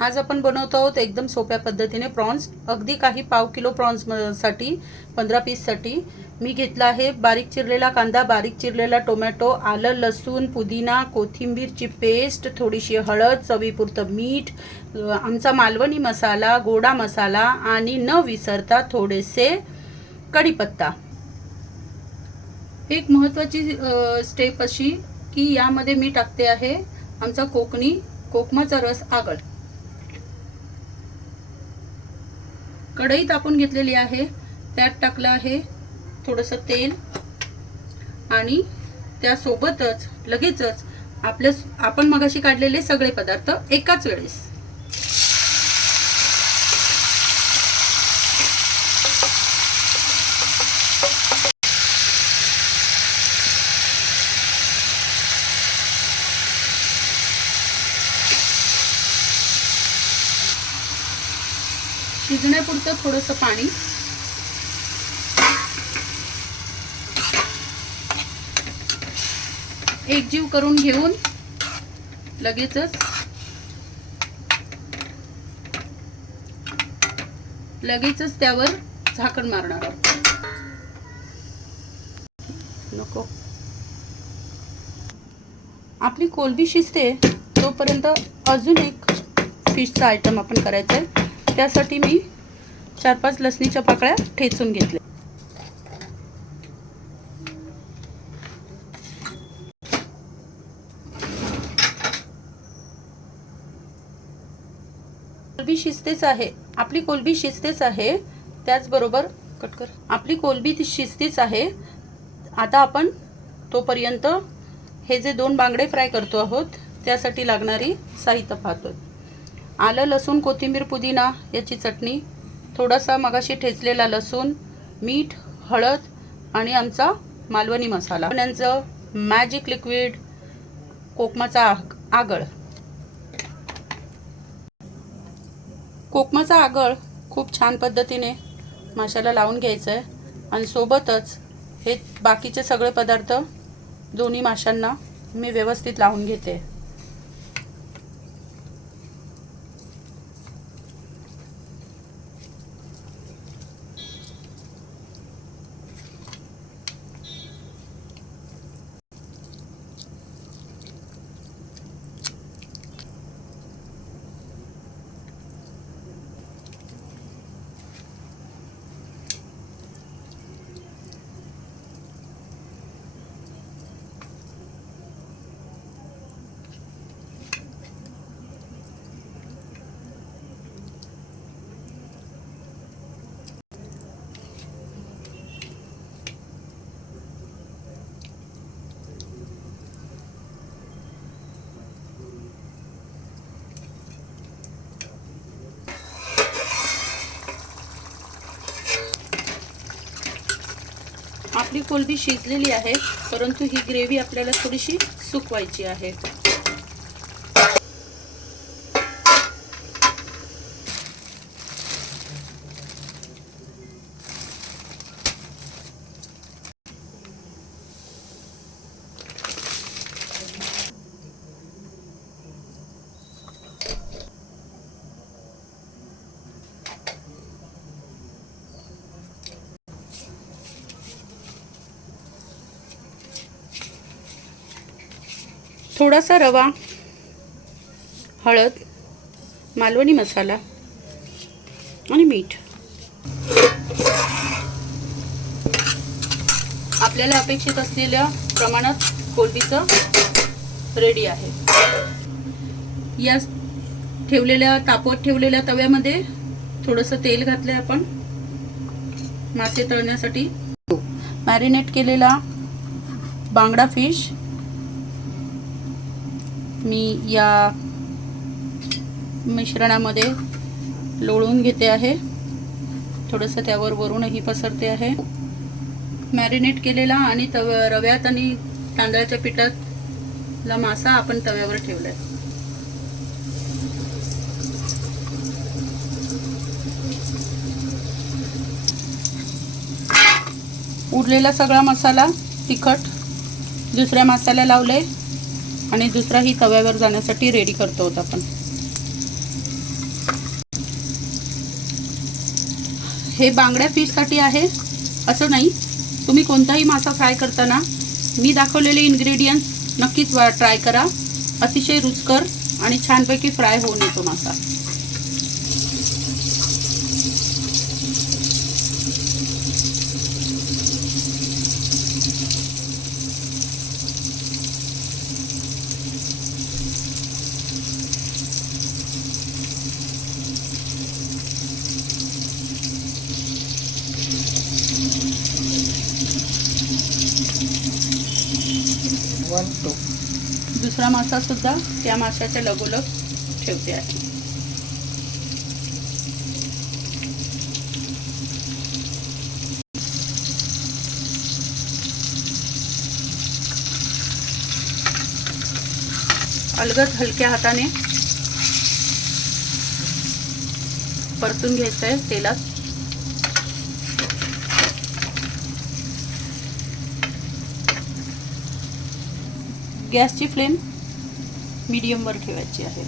आज आपण बनवतो आहोत एकदम सोप्या पद्धतीने प्रॉन्स। अगदी काही पाव किलो प्रॉन्स साठी 15 पीससाठी मी घेतला आहे बारीक चिरलेला कांदा, बारीक चिरलेला टोमॅटो, आलं, लसूण, पुदिना, कोथिंबीरची पेस्ट, थोडीशी हळद, चवीपुरतं मीठ, आमचा मालवणी मसाला, गोडा मसाला आणि न विसरता थोडेसे कढीपत्ता। एक महत्त्वाची स्टेप अशी की यामध्ये मी टाकते आहे आमचा कोकमाचा रस आगळ। कढई तापून घेतलेली आहे, त्यात टाकलं आहे थोडंसं तेल आणि त्यासोबतच लगेचच आपण मगाशी काढलेले सगळे पदार्थ एकाच वेळेस शिजण्यापुरतं थोडंसं पाणी, एकजीव करून घेऊन लगेचच त्यावर झाकण मारणार आहोत। नको आपली कोलंबी शिजते तोपर्यंत अजून एक फिशचा आयटम आपण करायचा आहे। त्यासाठी मी 4-5 लसणीच्या पाकळ्या ठेचून घेतल्या। कोलंबी शिजतेच आहे, आपली कोलंबी शिजतेच आहे, त्याचबरोबर कट कर, आपली कोलंबी ती शिजतेच आहे। आता आपण तोपर्यंत हे जे 2 बांगडे फ्राय करतो आहोत त्यासाठी लागणारी साहित्य पाहतो। आलं, लसूण, कोथिंबीर, पुदिना याची चटणी, थोडासा मगाशी ठेचलेला लसूण, मीठ, हळद आणि आमचा मालवणी मसाला, यांचं मॅजिक लिक्विड कोकमाचा आगळ। कोकमाचा आगळ खूप छान पद्धतीने माशाला लावून घ्यायचं आहे आणि सोबतच हे बाकीचे सगळे पदार्थ दोन्ही माशांना मी व्यवस्थित लावून घेते। आपली कोलंबी शिजलेली आहे, परंतु ही ग्रेव्ही आपल्याला थोडीशी सुकवायची आहे। थोडासा रवा, हळद, मालवणी मसाला आणि मीठ आपल्याला अपेक्षित असलेल्या प्रमाणात कोलंबीचं रेडी आहे। या तापवत ठेवलेल्या तव्यामध्ये थोडंसं तेल घातलंय आपण मासे तळण्यासाठी। मॅरिनेट केलेला बांगडा फिश मी या मिश्रणामध्ये लोळून घेते आहे, थोडंसं त्यावर वरूनही पसरते आहे। मॅरिनेट केलेला आणि रव्यात आणि तांदळाच्या पिठातला मासा आपण तव्यावर ठेवलाय। उरलेला सगळा मसाला तिखट दुसऱ्या मसाला लावले आणि दुसराही तव्यावर जाण्यासाठी रेडी करतो आहोत आपण। हे बांगड्या फिशसाठी आहे असं नाही, तुम्ही कोणताही मासा फ्राय करताना मी दाखवलेले इन्ग्रेडियंट्स नक्कीच ट्राय करा. अतिशय रुचकर आणि छानपैकी फ्राय होऊन येतो मासा. दुसरा मासा सुद्धा त्या माशाच्या लगोलग ठेवते आहे. अलगद हलक्या हाताने परतून घ्यायचं आहे तेलात. गॅसची फ्लेम मीडियमवर ठेवायची आहे.